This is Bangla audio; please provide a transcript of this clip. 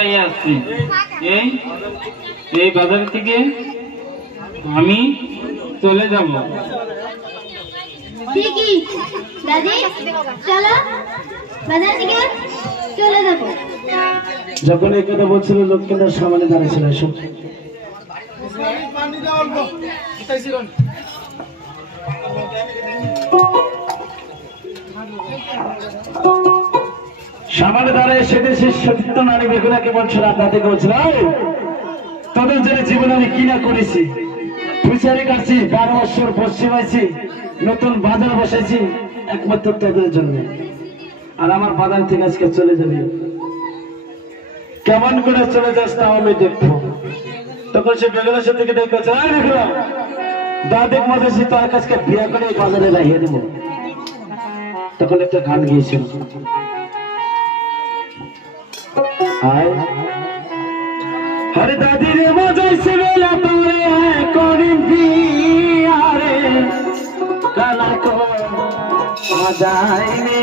একটাই আসছি, এই এই বাজার থেকে আমি চলে যাব। ঠিকই দাদি, চলো বাজার থেকে চলে যাব। যখন এই কথা বলছিল লক্ষ্মীদার সামনে দাঁড়িয়েছিল এসব সামনে দাঁড়িয়ে সে দেশের সতীর্থ নারী বেগুনাকে বলছিল, আপনাদেরকে বলছিল তোদের জন্য জীবনে আমি কি না করেছি, ফুচারি কাটছি, 12 বছর পশ্চিম আছি, নতুন বাজার বসেছি একমাত্র তোদের জন্য। আর আমার বাজার থেকে আজকে চলে যাবি, কেমন করে চলে যাস তাও আমি দেখবো। তখন সে বেগুনের সাথে দেখেছে, বেগুনা দাদিক মজেছি তোর কাছকে বিয়ে করে এই বাজারে লাগিয়ে দেবো। তখন একটা গান গিয়েছিল, হরে দাদি রে মজাইছে বেলা তোরে করিম বিয়ারে কালা তো মজাই রে